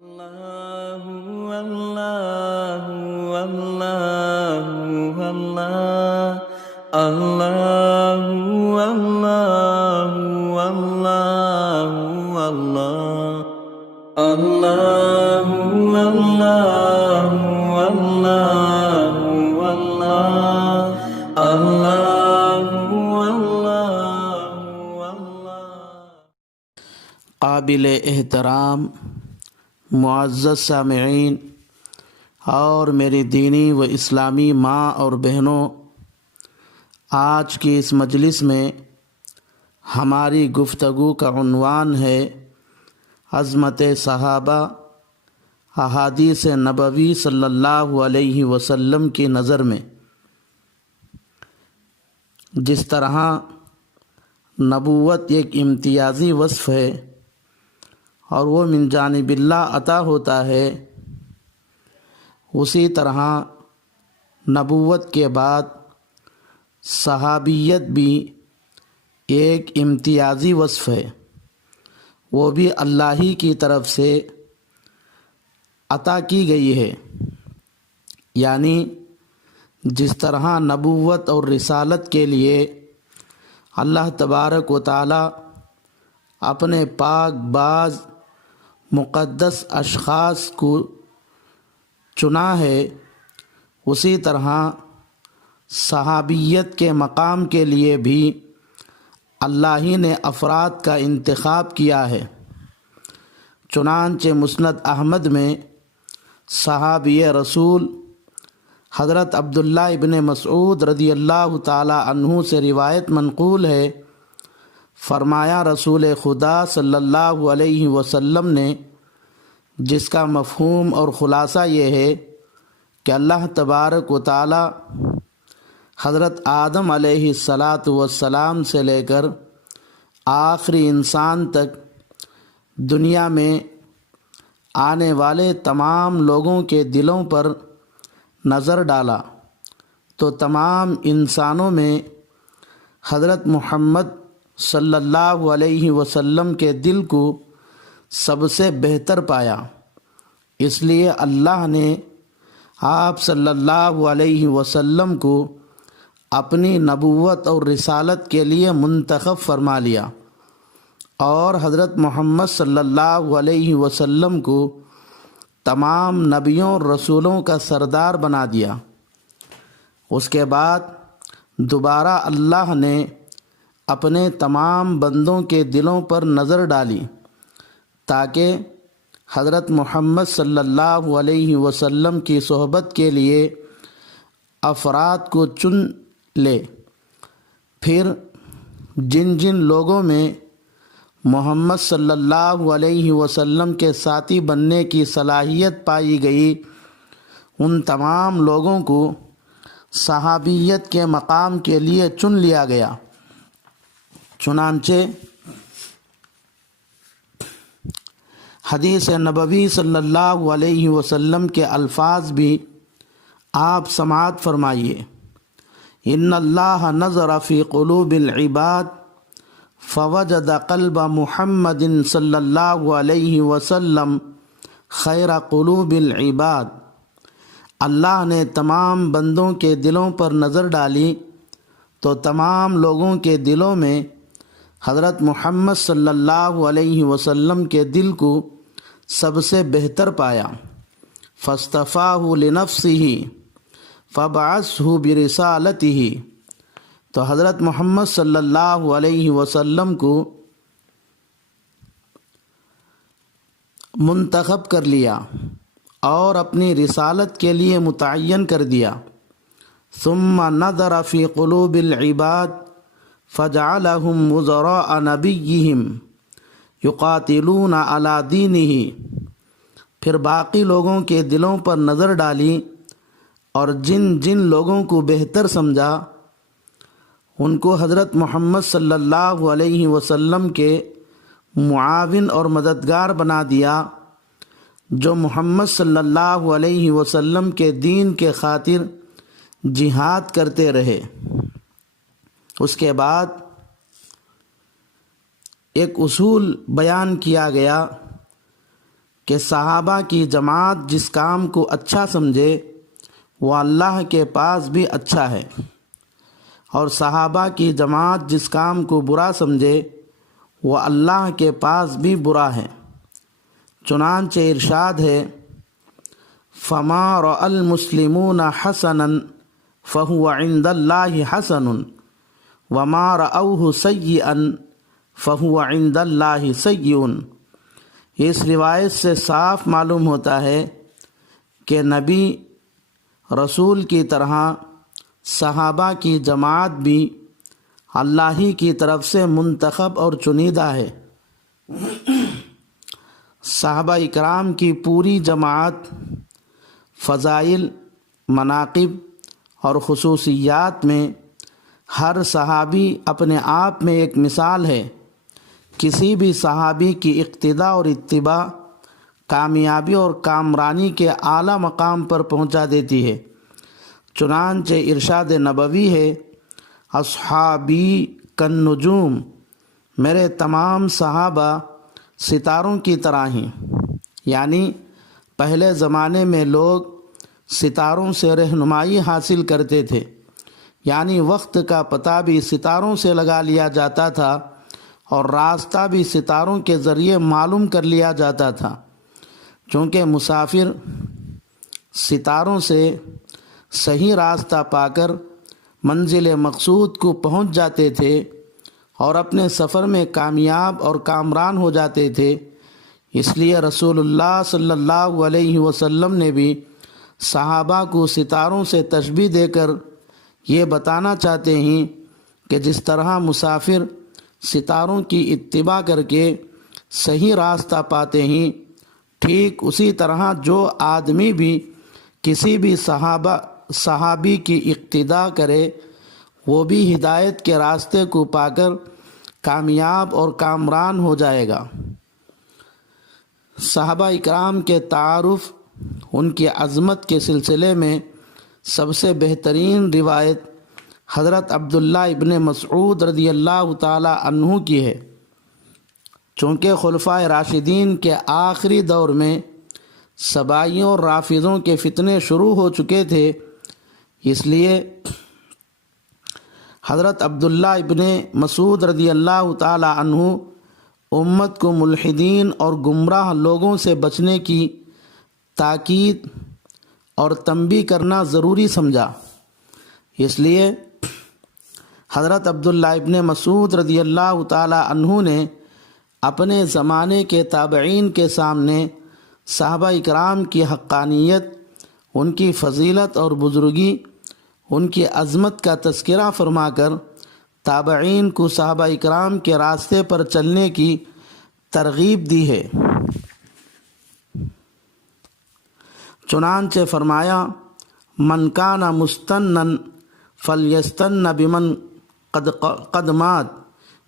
اللہ اللہ اللہ اللہ اللہ اللہ اللہ اللہ اللہ اللہ اللہ قابل احترام معزز سامعین اور میری دینی و اسلامی ماں اور بہنوں، آج کی اس مجلس میں ہماری گفتگو کا عنوان ہے عظمت صحابہ احادیث نبوی صلی اللہ علیہ وسلم کی نظر میں۔ جس طرح نبوت ایک امتیازی وصف ہے اور وہ من جانب اللہ عطا ہوتا ہے، اسی طرح نبوت کے بعد صحابیت بھی ایک امتیازی وصف ہے، وہ بھی اللہ ہی کی طرف سے عطا کی گئی ہے۔ یعنی جس طرح نبوت اور رسالت کے لیے اللہ تبارک و تعالی اپنے پاک باز مقدس اشخاص کو چنا ہے، اسی طرح صحابیت کے مقام کے لیے بھی اللہ ہی نے افراد کا انتخاب کیا ہے۔ چنانچہ مسند احمد میں صحابی رسول حضرت عبداللہ ابن مسعود رضی اللہ تعالی عنہ سے روایت منقول ہے، فرمایا رسول خدا صلی اللہ علیہ وسلم نے، جس کا مفہوم اور خلاصہ یہ ہے کہ اللہ تبارک و تعالی حضرت آدم علیہ السلام سے لے کر آخری انسان تک دنیا میں آنے والے تمام لوگوں کے دلوں پر نظر ڈالا تو تمام انسانوں میں حضرت محمد صلی اللہ علیہ وسلم کے دل کو سب سے بہتر پایا۔ اس لیے اللہ نے آپ صلی اللہ علیہ وسلم کو اپنی نبوت اور رسالت کے لیے منتخب فرما لیا، اور حضرت محمد صلی اللہ علیہ وسلم کو تمام نبیوں اور رسولوں کا سردار بنا دیا۔ اس کے بعد دوبارہ اللہ نے اپنے تمام بندوں کے دلوں پر نظر ڈالی تاکہ حضرت محمد صلی اللہ علیہ وسلم کی صحبت کے لیے افراد کو چن لے۔ پھر جن جن لوگوں میں محمد صلی اللہ علیہ وسلم کے ساتھی بننے کی صلاحیت پائی گئی، ان تمام لوگوں کو صحابیت کے مقام کے لیے چن لیا گیا۔ چنانچہ حدیث نبوی صلی اللہ علیہ وسلم کے الفاظ بھی آپ سماعت فرمائیے۔ ان اللہ نظر فی قلوب العباد فوجد قلب محمد صلی اللہ علیہ وسلم خیر قلوب العباد۔ اللہ نے تمام بندوں کے دلوں پر نظر ڈالی تو تمام لوگوں کے دلوں میں حضرت محمد صلی اللہ علیہ وسلم کے دل کو سب سے بہتر پایا۔ فاصطفاہ لنفسہ فبعثہ برسالتہ، تو حضرت محمد صلی اللہ علیہ وسلم کو منتخب کر لیا اور اپنی رسالت کے لیے متعین کر دیا۔ ثم نظر فی قلوب العباد فجعلہم وزراء نبیہم یقاتلون علی دینہ، پھر باقی لوگوں کے دلوں پر نظر ڈالی اور جن جن لوگوں کو بہتر سمجھا ان کو حضرت محمد صلی اللہ علیہ وسلم کے معاون اور مددگار بنا دیا، جو محمد صلی اللہ علیہ وسلم کے دین کے خاطر جہاد کرتے رہے۔ اس کے بعد ایک اصول بیان کیا گیا کہ صحابہ کی جماعت جس کام کو اچھا سمجھے وہ اللہ کے پاس بھی اچھا ہے، اور صحابہ کی جماعت جس کام کو برا سمجھے وہ اللہ کے پاس بھی برا ہے۔ چنانچہ ارشاد ہے فما رأى المسلمون حسنا فهو عند اللہ حسن وما رأوه سیئا فهو عند اللہ سیئ۔ اس روایت سے صاف معلوم ہوتا ہے کہ نبی رسول کی طرح صحابہ کی جماعت بھی اللہ ہی کی طرف سے منتخب اور چنیدہ ہے۔ صحابہ اکرام کی پوری جماعت فضائل، مناقب اور خصوصیات میں ہر صحابی اپنے آپ میں ایک مثال ہے۔ کسی بھی صحابی کی اقتداء اور اتباع کامیابی اور کامرانی کے اعلیٰ مقام پر پہنچا دیتی ہے۔ چنانچہ ارشاد نبوی ہے اصحابی کالنجوم، میرے تمام صحابہ ستاروں کی طرح ہیں، یعنی پہلے زمانے میں لوگ ستاروں سے رہنمائی حاصل کرتے تھے، یعنی وقت کا پتہ بھی ستاروں سے لگا لیا جاتا تھا اور راستہ بھی ستاروں کے ذریعے معلوم کر لیا جاتا تھا۔ چونکہ مسافر ستاروں سے صحیح راستہ پا کر منزل مقصود کو پہنچ جاتے تھے اور اپنے سفر میں کامیاب اور کامران ہو جاتے تھے، اس لیے رسول اللہ صلی اللہ علیہ وسلم نے بھی صحابہ کو ستاروں سے تشبیہ دے کر یہ بتانا چاہتے ہیں کہ جس طرح مسافر ستاروں کی اتباع کر کے صحیح راستہ پاتے ہیں، ٹھیک اسی طرح جو آدمی بھی کسی بھی صحابی کی اقتداء کرے وہ بھی ہدایت کے راستے کو پا کر کامیاب اور کامران ہو جائے گا۔ صحابہ اکرام کے تعارف، ان کی عظمت کے سلسلے میں سب سے بہترین روایت حضرت عبداللہ ابن مسعود رضی اللہ تعالی عنہ کی ہے۔ چونکہ خلفائے راشدین کے آخری دور میں سبائیوں اور رافضوں کے فتنے شروع ہو چکے تھے، اس لیے حضرت عبداللہ ابن مسعود رضی اللہ تعالی عنہ امت کو ملحدین اور گمراہ لوگوں سے بچنے کی تاکید اور تنبیہ کرنا ضروری سمجھا۔ اس لیے حضرت عبداللہ ابن مسعود رضی اللہ تعالی عنہ نے اپنے زمانے کے تابعین کے سامنے صحابہ اکرام کی حقانیت، ان کی فضیلت اور بزرگی، ان کی عظمت کا تذکرہ فرما کر تابعین کو صحابہ اکرام کے راستے پر چلنے کی ترغیب دی ہے۔ چنانچہ فرمایا من کان مستنن فلیستن بمن قد مات،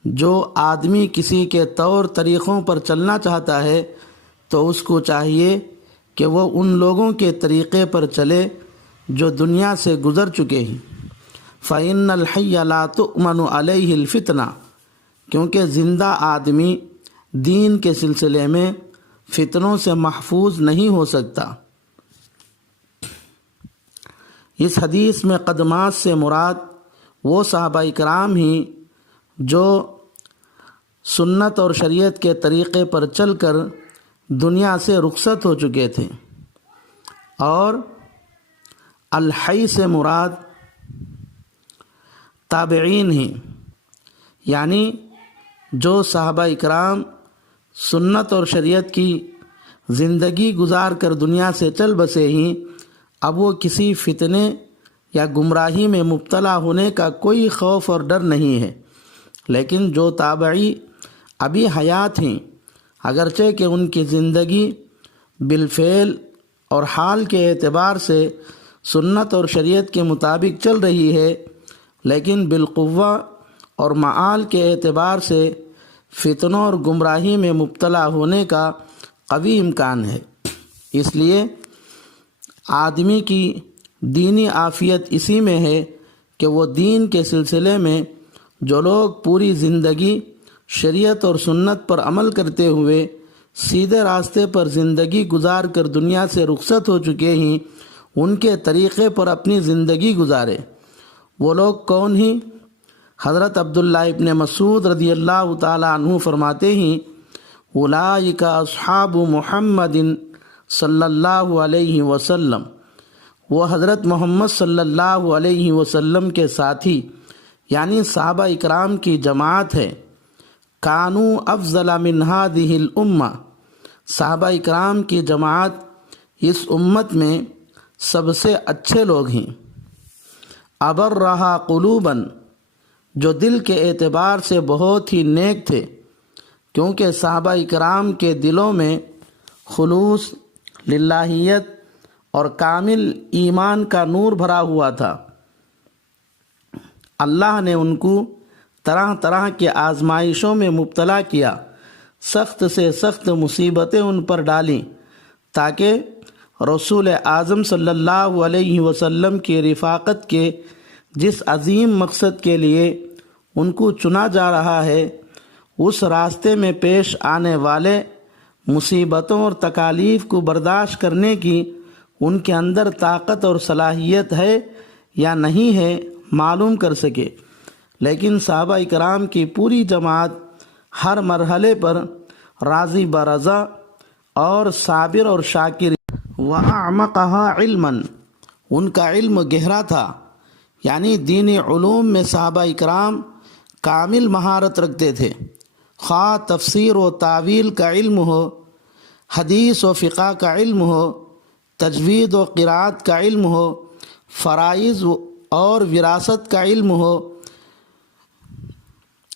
جو آدمی کسی کے طور طریقوں پر چلنا چاہتا ہے تو اس کو چاہیے کہ وہ ان لوگوں کے طریقے پر چلے جو دنیا سے گزر چکے ہیں۔ فَإِنَّ الْحَيَّ لَا تُؤْمَنُ عَلَيْهِ الْفِتْنَةُ، کیونکہ زندہ آدمی دین کے سلسلے میں فتنوں سے محفوظ نہیں ہو سکتا۔ اس حدیث میں قدمات سے مراد وہ صحابہ اکرام ہیں جو سنت اور شریعت کے طریقے پر چل کر دنیا سے رخصت ہو چکے تھے، اور الحی سے مراد تابعین ہیں، یعنی جو صحابہ اکرام سنت اور شریعت کی زندگی گزار کر دنیا سے چل بسے ہیں، اب وہ کسی فتنے یا گمراہی میں مبتلا ہونے کا کوئی خوف اور ڈر نہیں ہے۔ لیکن جو تابعی ابھی حیات ہیں، اگرچہ کہ ان کی زندگی بالفعل اور حال کے اعتبار سے سنت اور شریعت کے مطابق چل رہی ہے، لیکن بالقوہ اور معال کے اعتبار سے فتنوں اور گمراہی میں مبتلا ہونے کا قوی امکان ہے۔ اس لیے آدمی کی دینی عافیت اسی میں ہے کہ وہ دین کے سلسلے میں جو لوگ پوری زندگی شریعت اور سنت پر عمل کرتے ہوئے سیدھے راستے پر زندگی گزار کر دنیا سے رخصت ہو چکے ہیں ان کے طریقے پر اپنی زندگی گزارے۔ وہ لوگ کون ہیں؟ حضرت عبداللہ ابن مسعود رضی اللہ تعالیٰ عنہ فرماتے ہیں اولئک اصحاب محمد صلی اللہ علیہ وسلم، وہ حضرت محمد صلی اللہ علیہ وسلم کے ساتھی یعنی صحابہ اکرام کی جماعت ہے۔ کانوا افضل من هذه الامہ، صحابہ اکرام کی جماعت اس امت میں سب سے اچھے لوگ ہیں۔ ابرھا قلوبا، جو دل کے اعتبار سے بہت ہی نیک تھے، کیونکہ صحابہ اکرام کے دلوں میں خلوص، للہیت اور کامل ایمان کا نور بھرا ہوا تھا۔ اللہ نے ان کو طرح طرح کے آزمائشوں میں مبتلا کیا، سخت سے سخت مصیبتیں ان پر ڈالیں تاکہ رسول اعظم صلی اللہ علیہ وسلم کی رفاقت کے جس عظیم مقصد کے لیے ان کو چنا جا رہا ہے اس راستے میں پیش آنے والے مصیبتوں اور تکالیف کو برداشت کرنے کی ان کے اندر طاقت اور صلاحیت ہے یا نہیں ہے معلوم کر سکے۔ لیکن صحابہ اکرام کی پوری جماعت ہر مرحلے پر راضی برضا اور صابر اور شاکر، وَأَعْمَقَهَا عِلْمًا، ان کا علم گہرا تھا، یعنی دینی علوم میں صحابہ اکرام کامل مہارت رکھتے تھے، خواہ تفسیر و تعویل کا علم ہو، حدیث و فقہ کا علم ہو، تجوید و قرات کا علم ہو، فرائض اور وراثت کا علم ہو،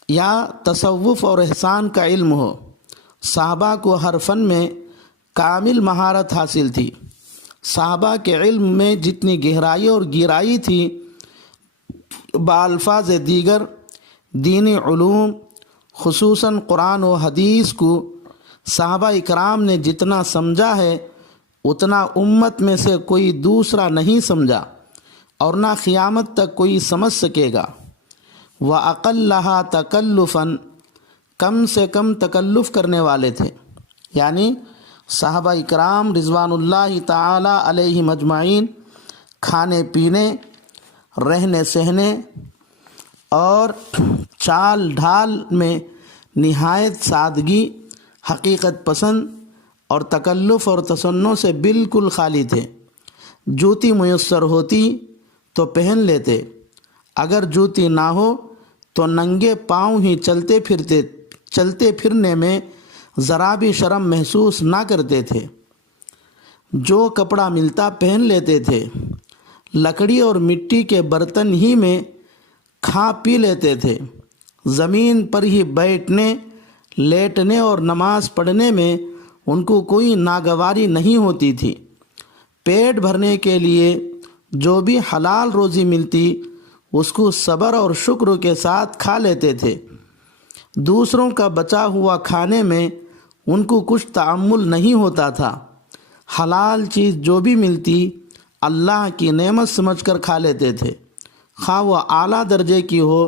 یا تصوف اور احسان کا علم ہو۔ صحابہ کو ہر فن میں کامل مہارت حاصل تھی۔ صحابہ کے علم میں جتنی گہرائی اور گہرائی تھی، بالفاظ دیگر دینی علوم خصوصاً قرآن و حدیث کو صحابہ اکرام نے جتنا سمجھا ہے اتنا امت میں سے کوئی دوسرا نہیں سمجھا اور نہ قیامت تک کوئی سمجھ سکے گا۔ وَأَقَلَّهَا تَكَلُّفًا، کم سے کم تکلف کرنے والے تھے، یعنی صحابہ اکرام رضوان اللہ تعالی علیہم اجمعین کھانے پینے، رہنے سہنے اور چال ڈھال میں نہایت سادگی، حقیقت پسند اور تکلف اور تصنع سے بالکل خالی تھے۔ جوتی میسر ہوتی تو پہن لیتے، اگر جوتی نہ ہو تو ننگے پاؤں ہی چلتے پھرنے میں ذرا بھی شرم محسوس نہ کرتے تھے۔ جو کپڑا ملتا پہن لیتے تھے، لکڑی اور مٹی کے برتن ہی میں کھا پی لیتے تھے، زمین پر ہی بیٹھنے، لیٹنے اور نماز پڑھنے میں ان کو کوئی ناگواری نہیں ہوتی تھی۔ پیٹ بھرنے کے لیے جو بھی حلال روزی ملتی اس کو صبر اور شکر کے ساتھ کھا لیتے تھے۔ دوسروں کا بچا ہوا کھانے میں ان کو کچھ تأمل نہیں ہوتا تھا۔ حلال چیز جو بھی ملتی اللہ کی نعمت سمجھ کر کھا لیتے تھے، خواہ وہ اعلیٰ درجے کی ہو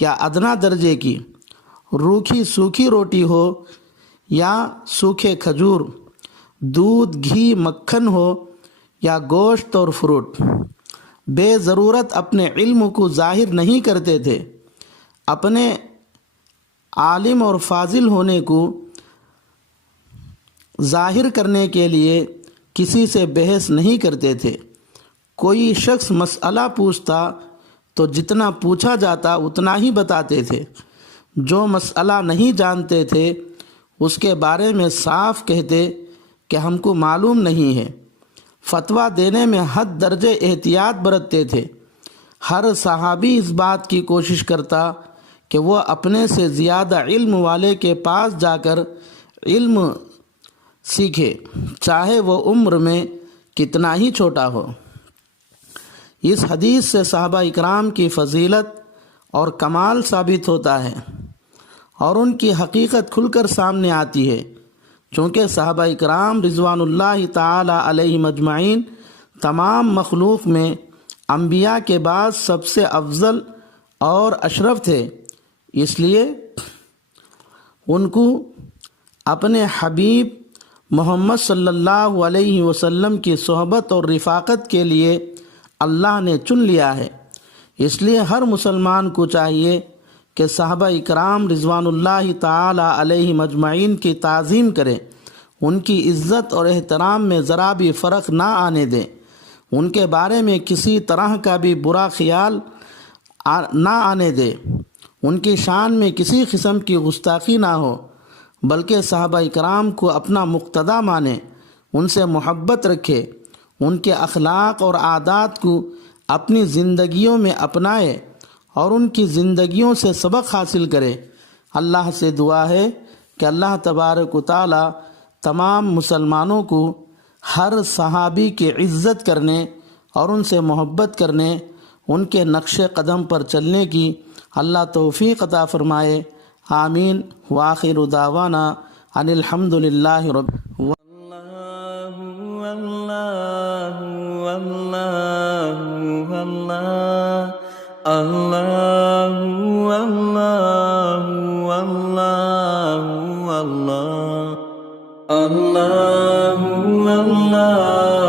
یا ادنا درجے کی، روکھی سوکھی روٹی ہو یا سوکھے کھجور، دودھ گھی مکھن ہو یا گوشت اور فروٹ۔ بے ضرورت اپنے علم کو ظاہر نہیں کرتے تھے، اپنے عالم اور فاضل ہونے کو ظاہر کرنے کے لیے کسی سے بحث نہیں کرتے تھے۔ کوئی شخص مسئلہ پوچھتا تو جتنا پوچھا جاتا اتنا ہی بتاتے تھے، جو مسئلہ نہیں جانتے تھے اس کے بارے میں صاف کہتے کہ ہم کو معلوم نہیں ہے۔ فتویٰ دینے میں حد درجے احتیاط برتتے تھے۔ ہر صحابی اس بات کی کوشش کرتا کہ وہ اپنے سے زیادہ علم والے کے پاس جا کر علم سیکھے، چاہے وہ عمر میں کتنا ہی چھوٹا ہو۔ اس حدیث سے صحابہ اکرام کی فضیلت اور کمال ثابت ہوتا ہے اور ان کی حقیقت کھل کر سامنے آتی ہے، چونکہ صحابہ اکرام رضوان اللہ تعالی علیہم اجمعین تمام مخلوق میں انبیاء کے بعد سب سے افضل اور اشرف تھے، اس لیے ان کو اپنے حبیب محمد صلی اللہ علیہ وسلم کی صحبت اور رفاقت کے لیے اللہ نے چن لیا ہے۔ اس لیے ہر مسلمان کو چاہیے کہ صحابہ اکرام رضوان اللہ تعالی علیہم اجمعین کی تعظیم کرے، ان کی عزت اور احترام میں ذرا بھی فرق نہ آنے دیں، ان کے بارے میں کسی طرح کا بھی برا خیال نہ آنے دے، ان کی شان میں کسی قسم کی گستاخی نہ ہو، بلکہ صحابہ اکرام کو اپنا مقتدیٰ مانے، ان سے محبت رکھے، ان کے اخلاق اور عادات کو اپنی زندگیوں میں اپنائے اور ان کی زندگیوں سے سبق حاصل کرے۔ اللہ سے دعا ہے کہ اللہ تبارک و تعالی تمام مسلمانوں کو ہر صحابی کی عزت کرنے اور ان سے محبت کرنے، ان کے نقش قدم پر چلنے کی اللہ توفیق عطا فرمائے۔ آمین۔ وآخر دعوانا ان الحمد للہ رب اللہ